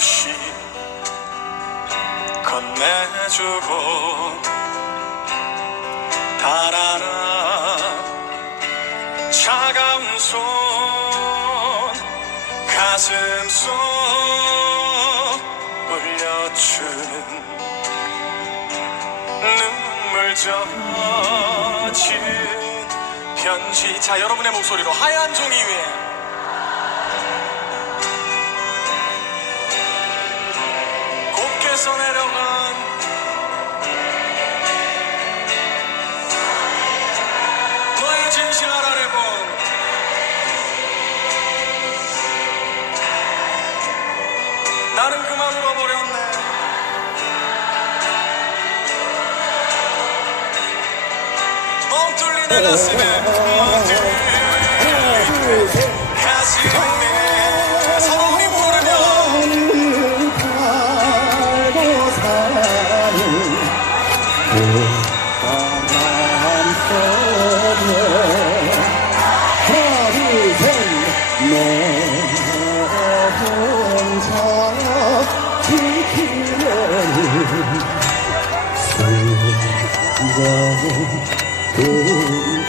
없이 건네주고 달아나 차가운 손 가슴 속 올려주는 눈물 젖은 편지. 자 여러분의 목소리로 하얀 종이 위에 곱게 써내려간 너의 진실 알아내본 나는 그만 울어버렸네. 멍 뚫린 내 가슴에 멍뚫린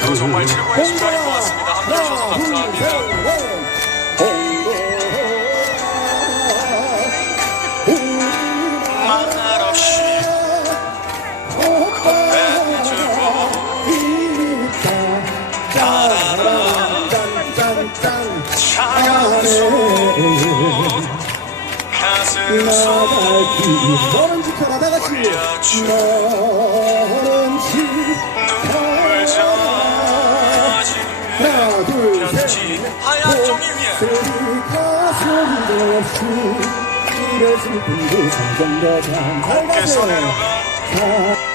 최고의 순간인 것 같습니다. 함께 해주셔서 감사합니다. 너는 지켜라 다 같이 너는 젖은 하나 둘셋 하얀 종이 위에 소리가 소리도 없이 이래 더잘 곱게 써내려가 멍뚫린 내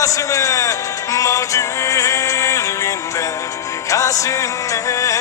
가슴에 멍들린 내 가슴에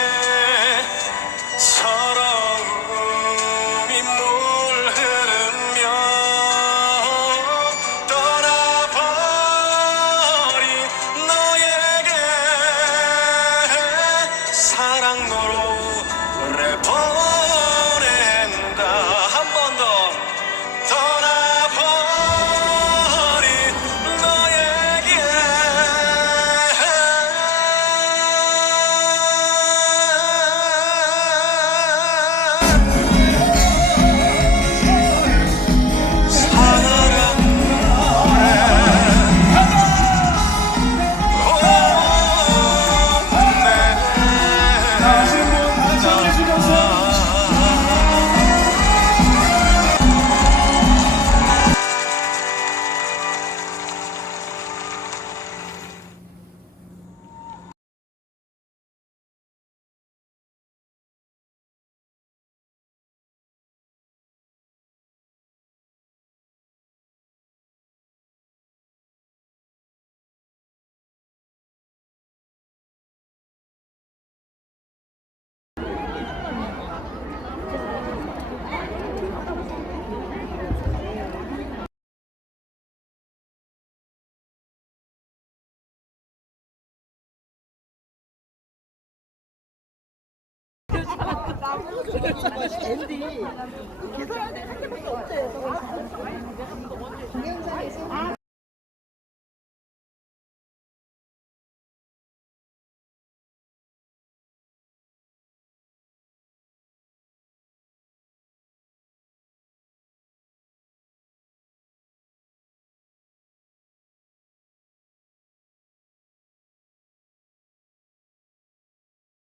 앤디. 계산할 때